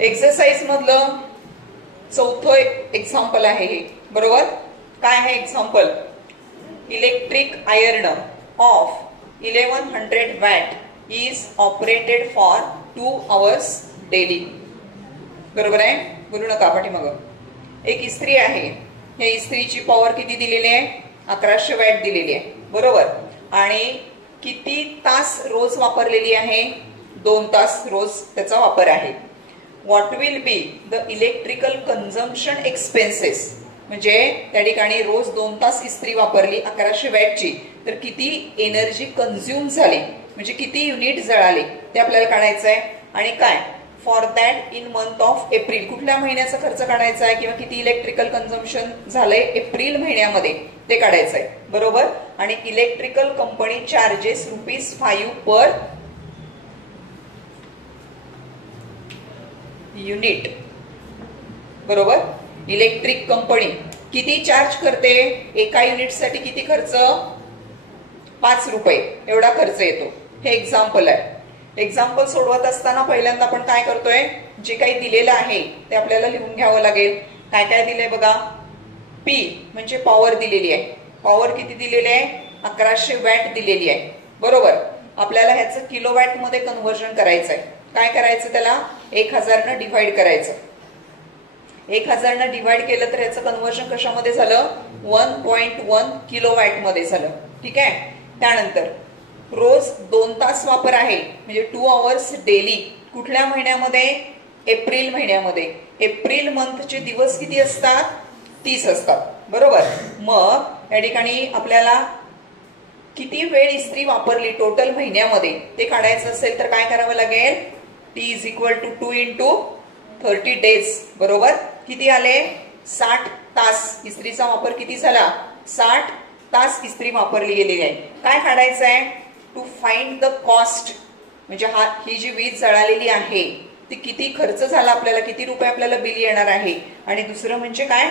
Exercise मधलं चौथं example आहे हे, बरोबर. काय आहे example? Electric iron of 1100 watt is operated for 2 hours daily. बरोबर आहे, बोलू नका पाठीमाग. एक इस्त्री आहे, या इस्त्रीची पॉवर किती दिलेली आहे? 1100 वॅट दिलेली आहे, बरोबर. आणि किती तास रोज वापरलेली आहे? 2 तास रोज त्याचा वापर आहे. What will be the electrical consumption expenses? म्हणजे त्या ठिकाणी रोज 2 तास इस्त्री वापरली 1100 वॅटची, तर किती एनर्जी कन्झ्युम झाली, म्हणजे किती युनिट जळाले ते आपल्याला काढायचं आहे. आणि काय? For that in month of April, कुठल्या महिन्याचा खर्च काढायचा आहे किंवा किती इलेक्ट्रिकल कन्झम्पशन झालंय एप्रिल महिन्यामध्ये ते काढायचं आहे, बरोबर. आणि electrical company charges ₹5 per unit, बरोबर. इलेक्ट्रिक कंपनी किती चार्ज करते? एका युनिटसाठी किती खर्च? ₹5 एवढा खर्च येतो. हे एक्झाम्पल आहे. एक्झाम्पल सोडवत असताना पहिल्यांदा आपण काय करतोय? जे काही दिलेलं आहे ते आपल्याला लिहून घ्यावं लागेल. काय काय दिलंय बघा. पी म्हणजे पॉवर दिलेली आहे. पॉवर किती दिलेली आहे? 1100 वॅट दिलेली आहे, बरोबर. आपल्याला ह्याचं किलोवॅट मध्ये कन्व्हर्जन करायचं आहे. काय करायचं? त्याला 1000 ने डिव्हाइड करायचं. 1000 ने डिव्हाइड केलं तर ह्याचं कन्व्हर्जन कशामध्ये झालं? 1.1 किलोवॅट मध्ये झालं, ठीक आहे. त्यानंतर रोज 2 तास वापर आहे, म्हणजे 2 hours डेली. कुठल्या महिन्यामध्ये? एप्रिल महिन्यामध्ये. एप्रिल मंथचे दिवस किती असतात? 30 असतात, बरोबर. मग या ठिकाणी आपल्याला किती वेळ इस्त्री वापरली टोटल महिन्यामध्ये ते काढायचं असेल तर काय करावं लागेल? T is equal to 2 into 30 days, बरोबर. किती आले? 60 तास. इस्त्रीचा वापर किती झाला? 60 तास इस्त्री वापरली गेलेली आहे. काय काढायचं आहे? टू फाइंड द कॉस्ट, म्हणजे ही जी वीज जळालेली आहे ती किती खर्च झाला आपल्याला, किती रुपये आपल्याला बिल येणार आहे. आणि दुसरं म्हणजे काय?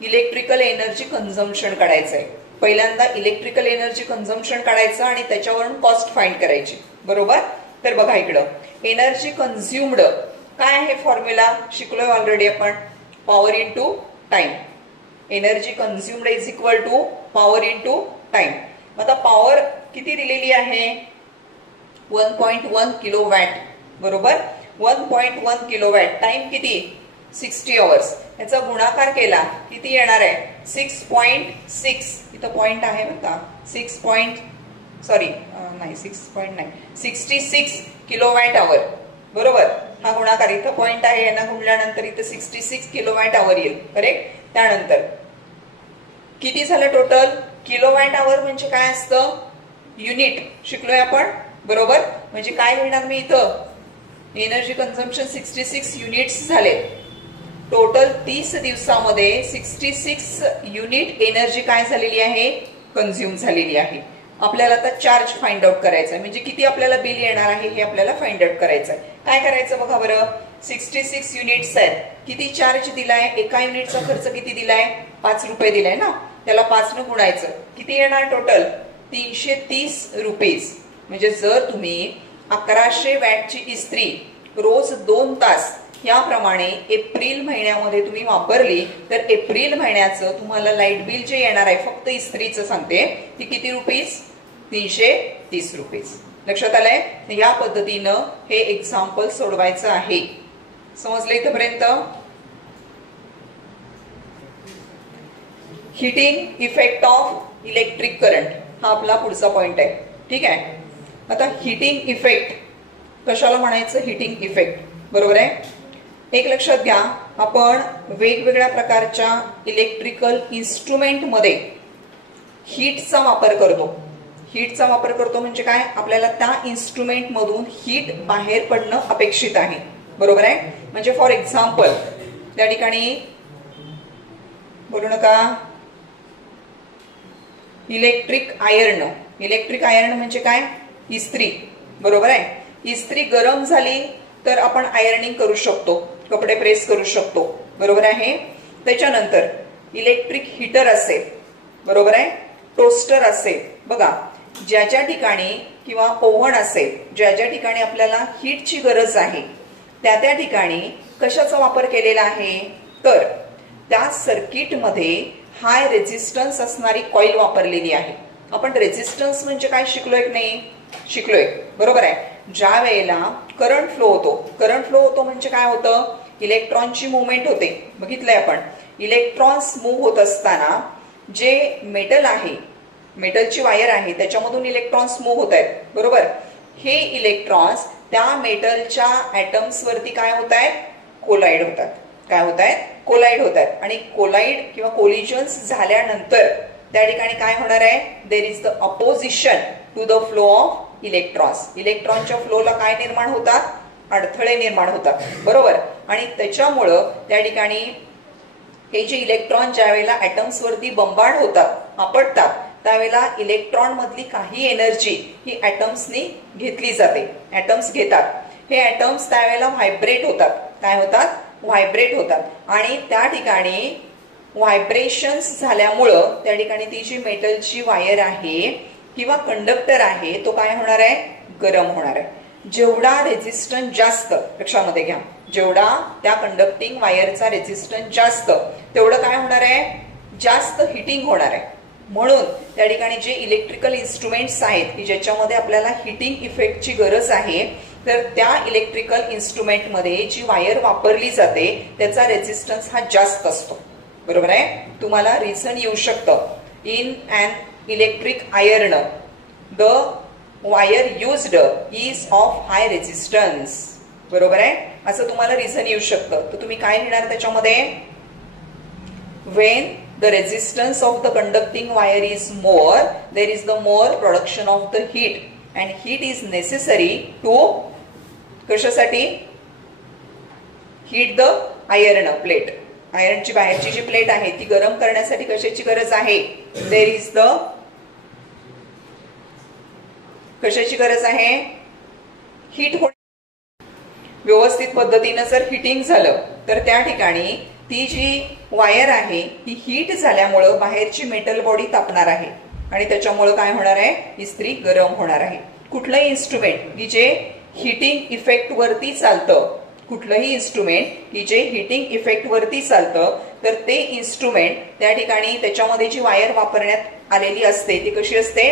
इलेक्ट्रिकल एनर्जी कन्झम्पशन काढायचं आहे. पहिल्यांदा इलेक्ट्रिकल एनर्जी कन्झम्पशन काढायचं आणि त्याच्यावरून कॉस्ट फाइंड करायची, बरोबर. तर बघा इकडं एनर्जी कन्झ्युम्ड काय आहे? फॉर्म्युला शिकलोय ऑलरेडी आपण. Power into time. Energy consumed is equal to power into time. आता पॉवर किती दिलेली आहे? 1.1 किलोवॅट, बरोबर. 1.1 किलोवॅट. टाइम किती? 60 hours. याचा गुणाकार केला किती येणार आहे? 6.6. इथं पॉइंट आहे बरं का. 66 किलोवॅट आवर, बरोबर. हा गुणाकार इथं पॉइंट आहे, यांना गुणल्यानंतर इथं 66 किलोवॅट आवर येईल, करेक्ट. त्यानंतर किती झालं टोटल? किलोवॅट आवर म्हणजे काय असतं? युनिट. शिकलोय आपण, बरोबर. म्हणजे काय लिहिणार मी इथं? एनर्जी कन्झम्पशन 66 युनिट्स झाले. टोटल 30 दिवसामध्ये 66 युनिट एनर्जी काय झालेली आहे? कन्झ्युम झालेली आहे. आपल्याला आता चार्ज फाइंड आउट करायचा आहे, म्हणजे किती आपल्याला बिल येणार आहे हे आपल्याला फाइंड आउट करायचं आहे. काय करायचं बघा बरं. 66 युनिट्स आहेत. किती चार्ज दिलाय? एका युनिटचा खर्च किती दिलाय? ₹5 दिलाय ना. त्याला 5 ने गुणायचं. किती येणार टोटल? ₹330. म्हणजे जर तुम्ही 1100 वॅटची इस्त्री रोज 2 तास याप्रमाणे एप्रिल महिन्यामध्ये तुम्ही वापरली तर एप्रिल महिन्याचं तुम्हाला लाईट बिल जे येणार आहे, फक्त इस्त्रीचं सांगते, ती किती रुपीज? ₹330. लक्षात आलंय? या पद्धतीनं हे एक्झाम्पल सोडवायचं आहे. समजलं इथपर्यंत? Heating effect of electric current हा आपला पुढचा पॉइंट आहे, ठीक आहे. आता हिटिंग इफेक्ट कशाला म्हणायचं? हिटिंग इफेक्ट, बरोबर आहे. एक लक्षात घ्या, आपण वेगवेगळ्या प्रकारच्या इलेक्ट्रिकल इन्स्ट्रुमेंट मध्ये हीटचा वापर करतो. हीटचा वापर करतो म्हणजे काय? आपल्याला त्या इन्स्ट्रुमेंट मधून हीट बाहेर पडणं अपेक्षित आहे, बरोबर आहे. म्हणजे फॉर एक्झाम्पल त्या ठिकाणी बोलू नका. Electric iron. इलेक्ट्रिक आयर्न म्हणजे काय? इस्त्री, बरोबर आहे. इस्त्री गरम झाली तर आपण आयर्निंग करू शकतो, कपडे प्रेस करू शकतो, बरोबर आहे. त्याच्यानंतर इलेक्ट्रिक हीटर असेल, बरोबर आहे. टोस्टर असेल. बघा, ज्या ज्या ठिकाणी किंवा ओव्हन असेल, ज्या ज्या ठिकाणी आपल्याला हीटची गरज आहे त्या त्या ठिकाणी कशाचा वापर केलेला आहे, तर त्या सर्किटमध्ये हाय रेझिस्टन्स असणारी कॉईल वापरलेली आहे. आपण रेझिस्टन्स म्हणजे काय शिकलोय की नाही, शिकलोय बरोबर आहे. ज्या वेळेला करंट फ्लो होतो म्हणजे काय होतं, इलेक्ट्रॉनची मुवमेंट होते. बघितलंय आपण, इलेक्ट्रॉन्स मूव्ह होत असताना जे मेटल आहे, मेटलची वायर आहे, त्याच्यामधून इलेक्ट्रॉन्स मूव्ह होत आहेत बरोबर. हे इलेक्ट्रॉन्स त्या मेटलच्या ऍटम्स वरती काय होत आहेत, कोलाइड होतात. काय होत आहेत, कोलाइड होत आहेत. आणि कोलाइड किंवा कोलिजन्स झाल्यानंतर त्या ठिकाणी काय होणार आहे, there is the opposition to the flow of electrons. इलेक्ट्रॉनच्या फ्लोला काय निर्माण होतात, अडथळे निर्माण होतात बरोबर. आणि त्याच्यामुळं त्या ठिकाणी हे जे इलेक्ट्रॉन ज्या वेळेला ऍटम्स वरती बंबार्ड होतात, आपटतात, त्यावेळेला इलेक्ट्रॉन मधली काही एनर्जी ही ऍटम्सनी घेतली जाते, ऍटम्स घेतात. हे ऍटम्स त्यावेळेला व्हायब्रेट होतात. काय होतात, व्हायब्रेट होतात. आणि त्या ठिकाणी व्हायब्रेशन्स झाल्यामुळं त्या ठिकाणी ती जी मेटलची वायर आहे किंवा कंडक्टर आहे तो काय होणार आहे, गरम होणार आहे. जेवढा रेझिस्टन्स जास्त, लक्षामध्ये घ्या, जेवढा त्या कंडक्टिंग वायरचा रेझिस्टन्स जास्त, तेवढं काय होणार आहे, जास्त हिटिंग होणार आहे. म्हणून त्या ठिकाणी जे इलेक्ट्रिकल इन्स्ट्रुमेंट्स आहेत की ज्याच्यामध्ये आपल्याला हिटिंग इफेक्टची गरज आहे, तर त्या इलेक्ट्रिकल इन्स्ट्रुमेंटमध्ये जी वायर वापरली जाते त्याचा रेझिस्टन्स हा जास्त असतो बरोबर आहे. तुम्हाला रिझन येऊ शकतं, in an electric iron the wire used is of high resistance बरोबर आहे, असं तुम्हाला रिझन येऊ शकतं. तर तुम्ही काय लिहिणार त्याच्यामध्ये, when the resistance of the conducting wire is more, there is the more production of the heat, and heat is necessary to, कशासाठी, heat the iron plate. आयर्नची बाहेरची जी प्लेट आहे ती गरम करण्यासाठी कशाची गरज आहे, there is the, कशाची गरज आहे, हीट. व्यवस्थित पद्धतीने जर हिटिंग झालं तर त्या ठिकाणी ती जी वायर आहे ही हीट झाल्यामुळं बाहेरची मेटल बॉडी तापणार आहे आणि त्याच्यामुळे काय होणार आहे, इस्त्री गरम होणार आहे. कुठलंही इन्स्ट्रुमेंट की जे हिटिंग इफेक्ट वरती चालतं, कुठलंही इन्स्ट्रुमेंट की जे हिटिंग इफेक्ट वरती चालतं, तर ते इन्स्ट्रुमेंट त्या ठिकाणी त्याच्यामध्ये जी वायर वापरण्यात आलेली असते ती कशी असते,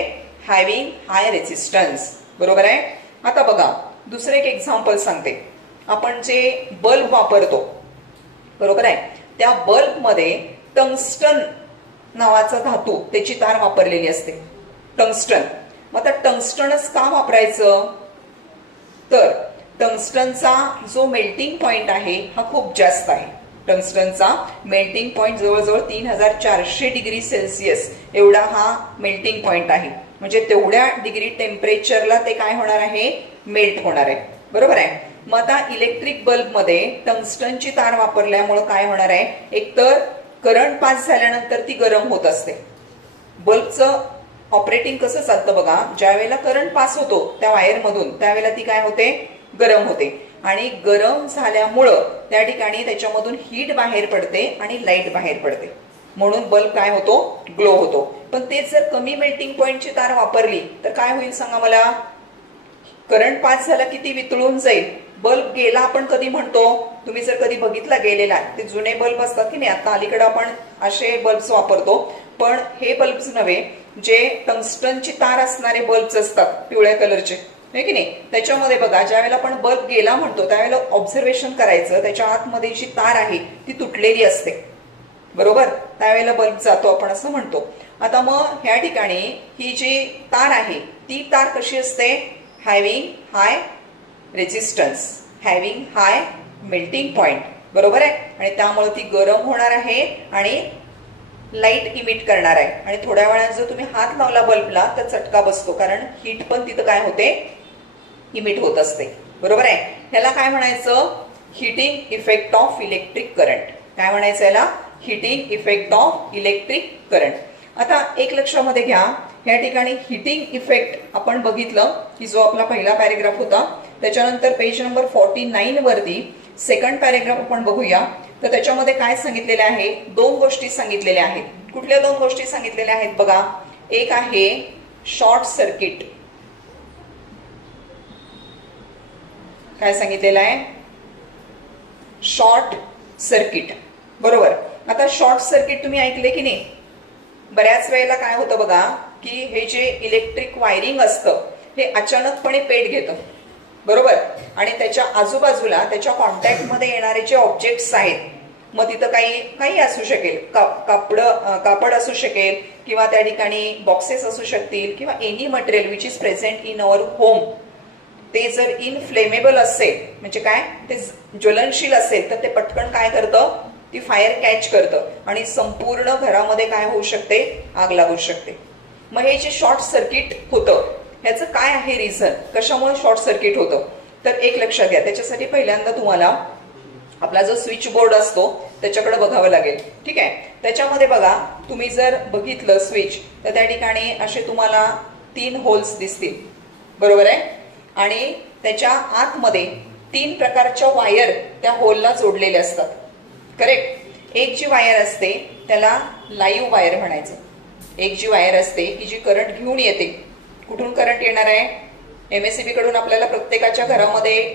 हॅव्हिंग हाय रेझिस्टन्स बरोबर आहे. आता बघा दुसरं एक एक्झाम्पल सांगते. आपण जे बल्ब वापरतो बरोबर आहे, त्या बल्ब मध्ये टंगस्टन नावाचा धातू, त्याची तार वापरलेली असते, टंगस्टन. मग आता टंगस्टनच का वापरायचं, तर टंगस्टनचा जो मेल्टिंग पॉइंट आहे हा खूप जास्त आहे. टंगस्टनचा मेल्टिंग पॉइंट जवळजवळ 3400 डिग्री सेल्सिअस एवढा हा मेल्टिंग पॉइंट आहे. म्हणजे तेवढ्या डिग्री टेम्परेचरला ते काय होणार आहे, मेल्ट होणार आहे बरोबर आहे. मग आता इलेक्ट्रिक बल्ब मध्ये टंगस्टनची तार वापरल्यामुळे काय होणार आहे, एकतर करंट पास झाल्यानंतर ती गरम होत असते. बल्बचं ऑपरेटिंग कसं चालतं बघा, ज्या वेळेला करंट पास होतो त्या वायर मधून त्यावेळेला ती काय होते, गरम होते. आणि गरम झाल्यामुळं त्या ठिकाणी त्याच्यामधून हीट बाहेर पडते आणि लाईट बाहेर पडते, म्हणून बल्ब काय होतो, ग्लो होतो. पण तेच जर कमी मेल्टिंग पॉइंटची तार वापरली तर काय होईल सांगा मला, करंट पास झाला की ती वितळून जाईल, बल्ब गेला आपण कधी म्हणतो, तुम्ही जर कधी बघितला गेलेला, ते जुने बल्ब असतात की नाही, आता अलीकडे आपण असे बल्ब्स वापरतो, पण हे बल्ब्स नव्हे, जे टंगस्टनची तार असणारे बल्ब्स असतात पिवळ्या कलरचे, आहे की नाही, त्याच्यामध्ये बघा ज्या वेळेला आपण बल्ब गेला म्हणतो त्यावेळेला ऑब्झर्वेशन करायचं, त्याच्या आतमध्ये जी तार आहे ती तुटलेली असते बरोबर, त्यावेळेला बल्ब जातो आपण असं म्हणतो. आता मग ह्या ठिकाणी ही जी तार आहे ती तार कशी असते, having high resistance, having high melting point बरोबर आहे. आणि त्यामुळे ती गरम होणार आहे आणि लाईट इमिट करणार आहे. आणि थोड्या वेळात जर तुम्ही हात लावला बल्बला तर चटका बसतो, कारण हीट पण तिथं काय होते, इमिट होत असते बरोबर आहे. ह्याला काय म्हणायचं, heating effect of electric current. काय म्हणायचं याला, heating effect of electric current. आता एक लक्षामध्ये घ्या, या ठिकाणी हिटिंग इफेक्ट आपण बघितलं की जो आपला पहिला पॅरेग्राफ होता, त्याच्यानंतर पेज नंबर 49 वरती सेकंड पॅरेग्राफ आपण बघूया. तर त्याच्यामध्ये काय सांगितलेले आहे, दोन गोष्टी सांगितलेल्या आहेत. कुठल्या दोन गोष्टी सांगितलेल्या आहेत बघा, एक आहे शॉर्ट सर्किट. काय सांगितलेलं आहे, शॉर्ट सर्किट. बरोबर. आता शॉर्ट सर्किट तुम्ही ऐकले की नाही? बऱ्याच वेळेला काय होतं बघा की हे जे इलेक्ट्रिक वायरिंग असतं हे अचानकपणे पेट घेतं. बरोबर. आणि त्याच्या आजूबाजूला त्याच्या कॉन्टॅक्ट मध्ये येणारे जे ऑब्जेक्ट्स आहेत, मग तिथं काही असू शकेल, कापड असू शकेल किंवा त्या ठिकाणी बॉक्सेस असू शकतील किंवा any material which is present in our home, ते जर इनफ्लेमेबल असेल म्हणजे काय, ते ज्वलनशील असेल तर ते पटकन काय करतं, ती फायर कॅच करतं आणि संपूर्ण घरामध्ये काय होऊ शकते, आग लागू शकते. मग हे जे शॉर्ट सर्किट होतं ह्याचं काय आहे रिझन, कशामुळे शॉर्ट सर्किट होतं, तर एक लक्षात घ्या. त्याच्यासाठी पहिल्यांदा तुम्हाला आपला जो स्विच बोर्ड असतो त्याच्याकडे बघावं लागेल. ठीक आहे. त्याच्यामध्ये बघा, तुम्ही जर बघितलं स्विच तर त्या ठिकाणी असे तुम्हाला 3 होल्स दिसतील. बरोबर आहे. आणि त्याच्या आतमध्ये 3 प्रकारच्या वायर त्या होलला जोडलेल्या असतात. करेक्ट. एक जी वायर असते त्याला लाईव्ह वायर म्हणायचं. एक जी वायर असते की जी करंट घेऊन येते. कुठून करंट येणार आहे? MSEB कडून आपल्याला प्रत्येकाच्या घरामध्ये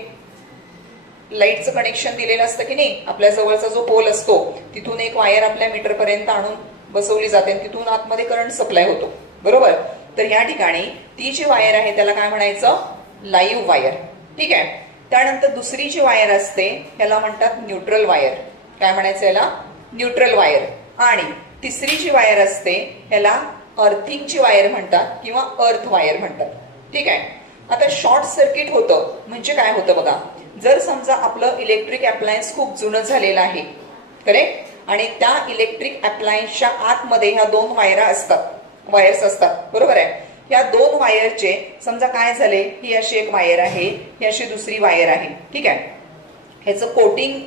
लाईटचं कनेक्शन दिलेलं असतं की नाही. आपल्या जवळचा जो पोल असतो तिथून एक वायर आपल्या मीटर पर्यंत आणून बसवली जाते आणि तिथून आतमध्ये करंट सप्लाय होतो. बरोबर. तर या ठिकाणी ती जी वायर आहे त्याला काय म्हणायचं, लाईव्ह वायर. ठीक आहे. त्यानंतर दुसरी जी वायर असते त्याला म्हणतात न्यूट्रल वायर. काय म्हणायचं याला, न्यूट्रल वायर. आणि तिसरी जी वायर असते ह्याला अर्थिंगची वायर म्हणतात किंवा अर्थ वायर म्हणतात. ठीक आहे. आता शॉर्ट सर्किट होतं म्हणजे काय होतं बघा, जर समजा आपलं इलेक्ट्रिक अप्लायन्स खूप जुनं झालेलं आहे, करेक्ट, आणि त्या इलेक्ट्रिक अप्लायन्सच्या आतमध्ये ह्या 2 वायर्स असतात. बरोबर आहे. या 2 वायरचे समजा काय झाले, ही अशी एक वायर आहे, ही अशी दुसरी वायर आहे. ठीक आहे. ह्याचं कोटिंग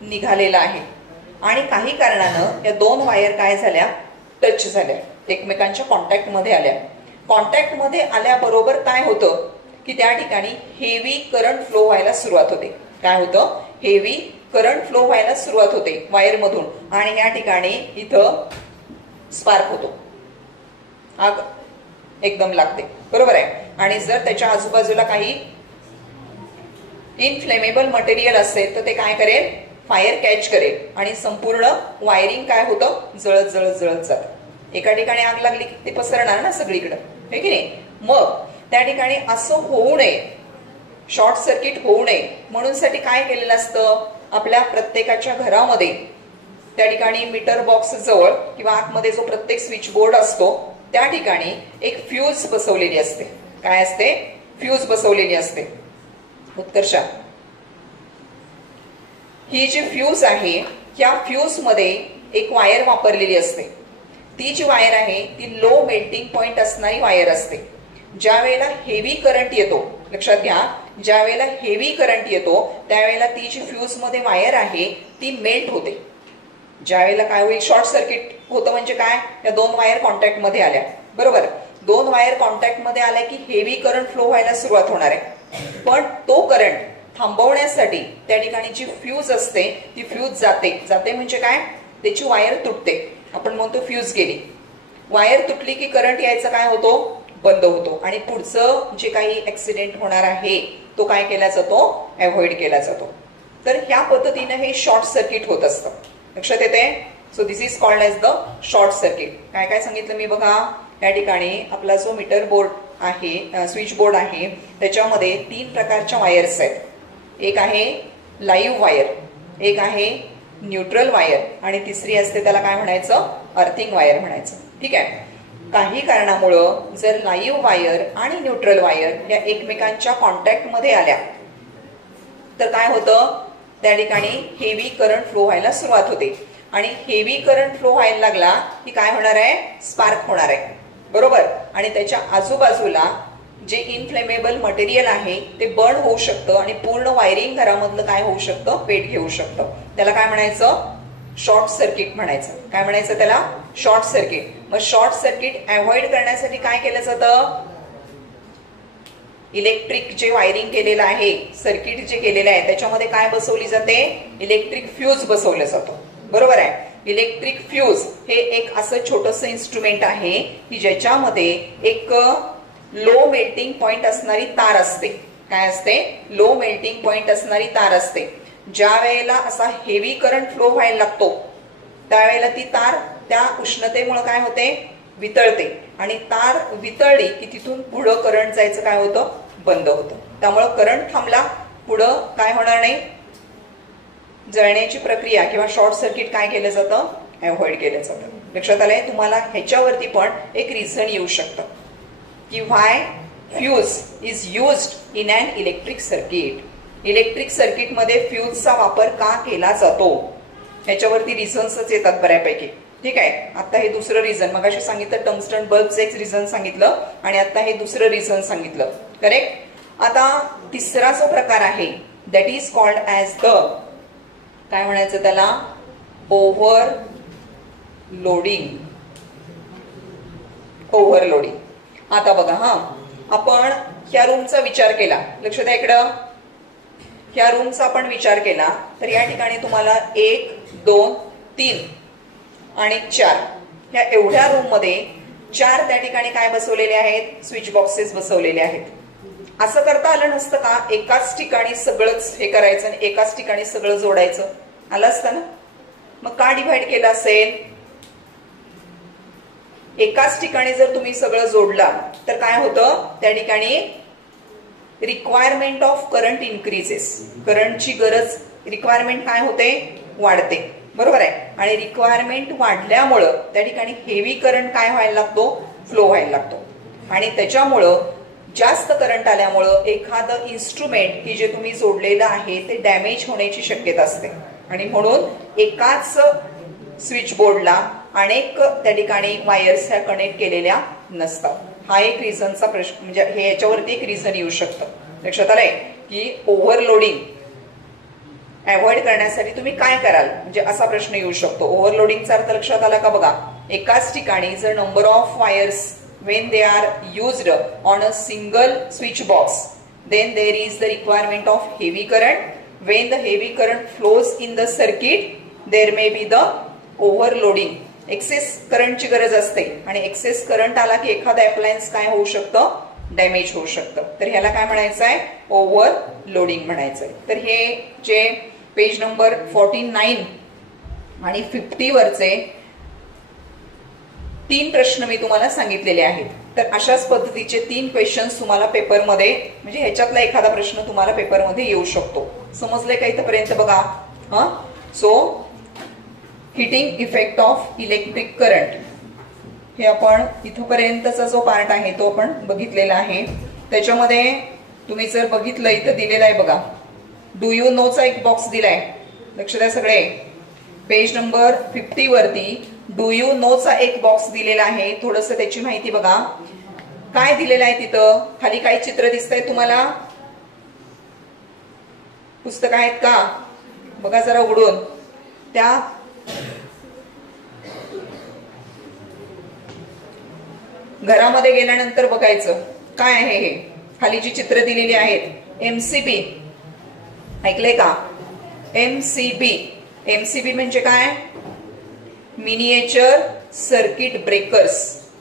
निघालेलं आहे आणि काही कारणानं या 2 वायर काय झाल्या, टच झाल्या, एकमेकांच्या कॉन्टॅक्ट मध्ये आल्या. कॉन्टॅक्ट मध्ये आल्याबरोबर काय होतं की त्या ठिकाणी हेवी करंट फ्लो व्हायला सुरुवात होते. काय होतं, हेवी करंट फ्लो व्हायला सुरुवात होते वायर मधून आणि या ठिकाणी इथं स्पार्क होतो, आग एकदम लागते. बरोबर आहे. आणि जर त्याच्या आजूबाजूला काही इनफ्लेमेबल मटेरियल असेल तर ते काय करेल, फायर कॅच करेल आणि संपूर्ण वायरिंग काय होतं, जळत जळत जळत जातं. एका ठिकाणी आग लागली की ते पसरणार ना सगळीकडे, आहे की नाही. मग त्या ठिकाणी असं होऊ नये, शॉर्ट सर्किट होऊ नये म्हणून साठी काय केलेलं असतं, आपल्या प्रत्येकाच्या घरामध्ये त्या ठिकाणी मीटर बॉक्स जवळ किंवा आतमध्ये जो प्रत्येक स्विच बोर्ड असतो त्या ठिकाणी एक फ्यूज बसवलेली असते. काय असते, फ्यूज बसवलेली असते. उत्कर्षा, ही जी फ्यूज आहे या फ्यूज मध्ये एक वायर वापरलेली असते. ती जी वायर आहे ती लो मेल्टिंग पॉइंट असणारी वायर असते. ज्या वेळेला हेवी करंट येतो, लक्षात घ्या, ज्या वेळेला हेवी करंट येतो त्यावेळेला ती जी फ्यूज मध्ये वायर आहे ती मेल्ट होते. ज्या वेळेला काय होईल, शॉर्ट सर्किट होतं म्हणजे काय, या 2 वायर कॉन्टॅक्ट मध्ये आल्या. बरोबर. 2 वायर कॉन्टॅक्ट मध्ये आल्या की हेवी करंट फ्लो व्हायला सुरुवात होणार आहे. पण तो करंट थांबवण्यासाठी त्या ठिकाणी जी फ्यूज असते ती फ्यूज जाते म्हणजे काय, त्याची वायर तुटते. आपण म्हणतो फ्यूज गेली. वायर तुटली की करंट यायचा काय होतो, बंद होतो आणि पुढचं जे काही ऍक्सिडेंट होणार आहे तो काय केला जातो, अवॉइड केला जातो. तर ह्या पद्धतीने हे शॉर्ट सर्किट होत असतं. लक्षात येते. So this is called as the short circuit. काय काय सांगितलं मी बघा, या ठिकाणी आपला जो मीटर बोर्ड आहे, स्विच बोर्ड आहे, त्याच्यामध्ये 3 प्रकारच्या वायर्स आहेत. एक आहे लाईव्ह वायर, एक आहे न्यूट्रल वायर आणि तिसरी असते त्याला काय म्हणायचं, अर्थिंग वायर म्हणायचं. ठीक आहे. काही कारणामुळं जर लाईव्ह वायर आणि न्यूट्रल वायर या एकमेकांच्या कॉन्टॅक्ट मध्ये आल्या तर काय होतं, त्या ठिकाणी हेवी करंट फ्लो व्हायला सुरुवात होते आणि हेवी करंट फ्लो व्हायला लागला की काय होणार आहे, स्पार्क होणार आहे. बरोबर. आणि त्याच्या आजूबाजूला जे इनफ्लेमेबल मटेरियल आहे ते बर्न होऊ शकतं आणि पूर्ण वायरिंग घरामधलं काय होऊ शकतं, पेट घेऊ शकतं. त्याला काय म्हणायचं, शॉर्ट सर्किट म्हणायचं. काय म्हणायचं त्याला, शॉर्ट सर्किट. मग शॉर्ट सर्किट अवॉइड करण्यासाठी काय केलं जातं, इलेक्ट्रिक जे वायरिंग केलेलं आहे, सर्किट जे केलेलं आहे त्याच्यामध्ये काय बसवली जाते, इलेक्ट्रिक फ्यूज बसवलं जातं. बरोबर आहे. इलेक्ट्रिक फ्यूज हे एक असं छोटंसं इन्स्ट्रुमेंट आहे की ज्याच्यामध्ये एक लो मेल्टिंग पॉइंट असणारी तार असते. काय असते, लो मेल्टिंग पॉइंट असणारी तार असते. ज्या वेळेला असा हेवी करंट फ्लो व्हायला लागतो त्यावेळेला ती तार त्या उष्णतेमुळे काय होते, वितळते, आणि तार वितळली की तिथून पुढं करंट जायचं काय होतं, बंद होतं. त्यामुळं करंट थांबला, पुढं काय होणार नाही, जळण्याची प्रक्रिया किंवा शॉर्ट सर्किट काय केलं जातं, अवॉइड केलं जातं. लक्षात आलंय. तुम्हाला ह्याच्यावरती पण एक रिझन येऊ शकतं की why fuse is used in an electric circuit. Electric सर्किटमध्ये फ्यूजचा वापर का केला जातो, ह्याच्यावरती रिझन्सच येतात बऱ्यापैकी. ठीक आहे. आता हे दुसरं रिझन, मगाशी सांगितलं टंगस्टन बल्बचं एक रिझन सांगितलं आणि आता हे दुसरं रिझन सांगितलं. करेक्ट. आता तिसरा जो प्रकार आहे that is called as the, काय म्हणायचं त्याला, ओव्हर लोडिंग. ओव्हरलोडिंग. आता बघा हा, आपण ह्या रूमचा विचार केला, लक्ष द्या इकडं, ह्या रूमचा आपण विचार केला तर या ठिकाणी तुम्हाला 1, 2, 3 आणि 4 ह्या एवढ्या रूम मध्ये 4 त्या ठिकाणी काय बसवलेले आहेत, स्विच बॉक्सेस बसवलेले आहेत. असं करता आलं नसतं का, एकाच ठिकाणी सगळंच हे करायचं आणि एकाच ठिकाणी सगळं जोडायचं, आलं असतं ना. मग का डिव्हाइड केलं असेल, एकाच ठिकाणी जर तुम्ही सगळं जोडला तर काय होतं, त्या ठिकाणी रिक्वायरमेंट ऑफ करंट इन्क्रीजेस. करंटची गरज, रिक्वायरमेंट काय होते, वाढते, बरोबर आहे. आणि रिक्वायरमेंट वाढल्यामुळं त्या ठिकाणी हेवी करंट काय व्हायला लागतो, फ्लो व्हायला लागतो. आणि त्याच्यामुळं जास्त करंट आल्यामुळं एखादं इन्स्ट्रुमेंट की जे तुम्ही जोडलेलं आहे ते डॅमेज होण्याची शक्यता असते. आणि म्हणून एकाच स्विच बोर्डला अनेक त्या ठिकाणी वायर्स ह्या कनेक्ट केलेल्या नसतात. हा एक रिझनचा प्रश्न, म्हणजे हे याच्यावरती एक रिझन येऊ शकतं. लक्षात आलंय की ओव्हरलोडिंग अवॉइड करण्यासाठी तुम्ही काय कराल, म्हणजे असा प्रश्न येऊ शकतो. ओव्हरलोडिंगचा अर्थ लक्षात आला का बघा, एकाच ठिकाणी जर number of wires when they are used on a single switch box, then there is the requirement of heavy current. When the heavy current flows in the circuit, there may be the overloading. Excess करंटची गरज असते आणि access current आला की एखादा appliance काय होऊ शकतं, डॅमेज होऊ शकतं. तर ह्याला काय म्हणायचं आहे, ओव्हरलोडिंग म्हणायचंय. तर हे जे पेज नंबर 49 आणि 50 वरचे 3 प्रश्न मी तुम्हाला सांगितलेले आहेत. तर अशाच पद्धतीचे 3 क्वेश्चन्स तुम्हाला पेपरमध्ये, म्हणजे ह्याच्यातला एखादा प्रश्न तुम्हाला पेपरमध्ये येऊ शकतो. समजलंय का इथपर्यंत बघा. So heating effect of electric current हे आपण इथपर्यंतचा जो पार्ट आहे तो आपण बघितलेला आहे. त्याच्यामध्ये तुम्ही जर बघितलं इथं दिलेलं आहे बघा, डू यू नोचा एक बॉक्स दिलाय, लक्ष द्या सगळे. पेज नंबर 50 वरती डू यू नोचा एक बॉक्स दिलेला आहे. थोडस त्याची माहिती बघा, काय दिलेलं आहे तिथं. खाली काही चित्र दिसत आहेत तुम्हाला, पुस्तक आहेत का, बघा जरा उघडून. त्या घरामध्ये गेल्यानंतर बघायचं काय आहे हे. खाली जी चित्र दिलेली आहेत, एमसीबी ऐकलंय का, एमसीबी. एमसीबी म्हणजे काय, मिनिएचर सर्किट ब्रेकर्स.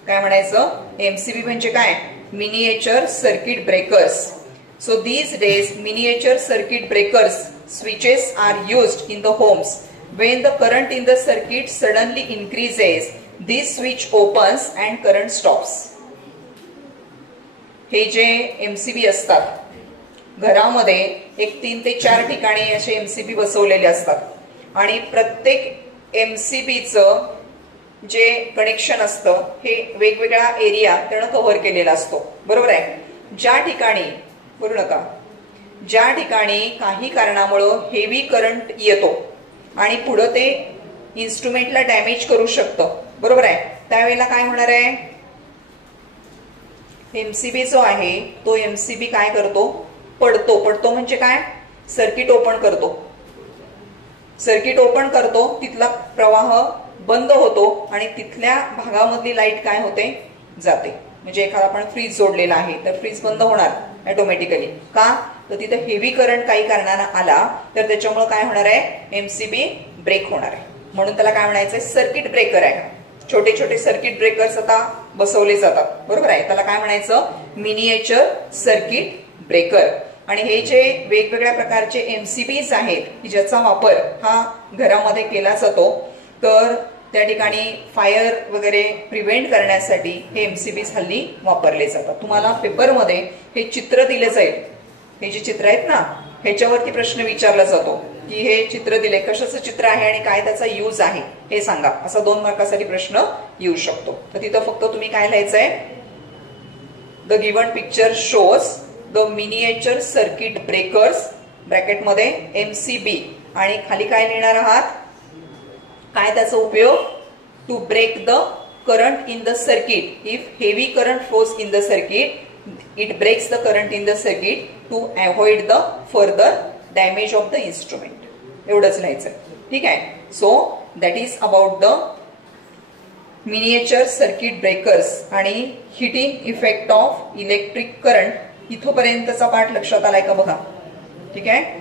काय म्हणायचं, एमसीबी म्हणजे काय, miniature circuit breakers. So these days miniature circuit breakers switches are used in the homes. When the current in the circuit suddenly increases, this switch opens and current stops. हे जे MCB असतात घरामध्ये एक 3 ते 4 ठिकाणी असे एमसीबी बसवलेले असतात आणि प्रत्येक एमसीबीचं जे कनेक्शन असतं हे वेगवेगळा एरिया त्यानं कव्हर केलेला असतो, बरोबर आहे. ज्या ठिकाणी, बोलू नका, ज्या ठिकाणी काही कारणामुळं हेवी करंट येतो आणि पुढं ते इन्स्ट्रुमेंटला डॅमेज करू शकतं, बरोबर आहे, त्यावेळेला काय होणार आहे, एमसीबी जो आहे तो एमसीबी काय करतो, पडतो. पडतो म्हणजे काय, सर्किट ओपन करतो. सर्किट ओपन करतो, तिथला प्रवाह बंद होतो आणि तिथल्या भागामधली लाईट काय होते, जाते. म्हणजे एखादा आपण फ्रीज जोडलेला आहे तर फ्रीज बंद होणार ऑटोमॅटिकली. का तर तिथे हेवी करंट काही कारणानं आला तर त्याच्यामुळे काय होणार आहे, एमसीबी ब्रेक होणार आहे. म्हणून त्याला काय म्हणायचंय, सर्किट ब्रेकर आहे. छोटे छोटे सर्किट ब्रेकर्स आता बसवले जातात, बरोबर आहे. त्याला काय म्हणायचं, मिनिएचर सर्किट ब्रेकर. आणि हे जे वेगवेगळ्या प्रकारचे MCBs आहेत की ज्याचा वापर हा घरामध्ये केला जातो, तर त्या ठिकाणी फायर वगैरे प्रिव्हेंट करण्यासाठी हे MCBs हल्ली वापरले जातात. तुम्हाला पेपरमध्ये हे चित्र दिले जाईल, हे जे चित्र आहेत ना ह्याच्यावरती प्रश्न विचारला जातो की हे चित्र दिले, कशाचं चित्र आहे आणि काय त्याचा यूज आहे हे सांगा, असा 2 मार्कासाठी प्रश्न येऊ शकतो. तर तिथं फक्त तुम्ही काय लिहायचंय, the given picture shows the miniature circuit breakers ब्रॅकेटमध्ये MCB आणि खाली काय लिहिणार आहात, काय त्याचा उपयोग, to break the current in the circuit. If heavy current flows in the circuit, it breaks the current in the circuit to avoid the further damage of the instrument. एवढंच लिहायचं. ठीक आहे. So that is about the miniature circuit breakers आणि heating effect of electric current. इथोपर्यंतचा पाठ लक्षात आलाय का बघा. ठीक आहे.